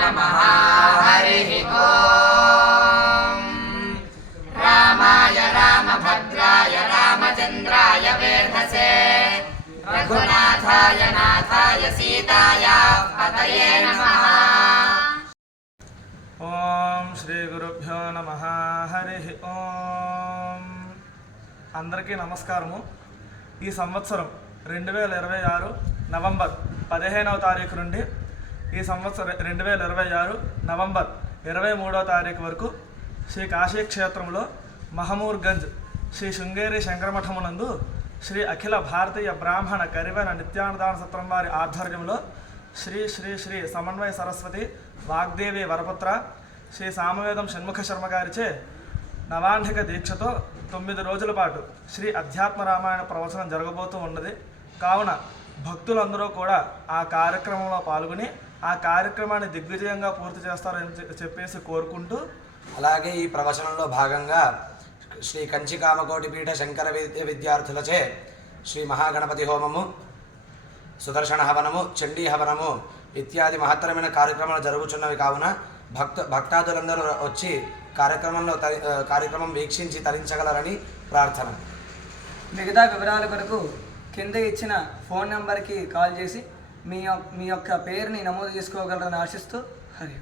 नमः। हरिः ओम्। रामाय रामभद्राय रामचन्द्राय वेधसे रघुनाथाय नाथाय सीताया पतये नमः। ఓం శ్రీ గురుభ్యో నమః. హరిః ఓం. అందరికీ నమస్కారము. ఈ సంవత్సరం 2026 నవంబర్ 15వ తారీఖు నుండి ఈ సంవత్సరం 2026 నవంబర్ 23వ తారీఖు వరకు శ్రీ కాశీ క్షేత్రంలో మహమూర్గంజ్ శ్రీ శృంగేరి శంకరమఠమునందు శ్రీ అఖిల భారతీయ బ్రాహ్మణ కరివెన నిత్యాన్నదాన సత్రం వారి ఆధ్వర్యంలో శ్రీ శ్రీ శ్రీ సమన్వయ సరస్వతి వాగ్దేవి వరపుత్ర శ్రీ సామవేదం షణ్ముఖ శర్మ గారిచే నవాంధిక దీక్షతో 9 రోజుల పాటు శ్రీ అధ్యాత్మ రామాయణ ప్రవచనం జరగబోతూ ఉన్నది. కావున భక్తులందరూ కూడా ఆ కార్యక్రమంలో పాల్గొని ఆ కార్యక్రమాన్ని దిగ్విజయంగా పూర్తి చేస్తారని చెప్పేసి కోరుకుంటూ, అలాగే ఈ ప్రవచనంలో భాగంగా శ్రీ కంచికామకోటిపీఠ శంకర విద్యార్థులచే శ్రీ మహాగణపతి హోమము, సుదర్శన హవనము, చండీ హవనము ఇత్యాది మహత్తరమైన కార్యక్రమాలు జరుగుతున్నవి. కావున భక్తాదులందరూ వచ్చి కార్యక్రమం వీక్షించి తరించగలరని ప్రార్థన. మిగతా వివరాల కొరకు కింద ఇచ్చిన ఫోన్ నెంబర్కి కాల్ చేసి మీ యొక్క పేరుని నమోదు చేసుకోగలరని ఆశిస్తూ హరి.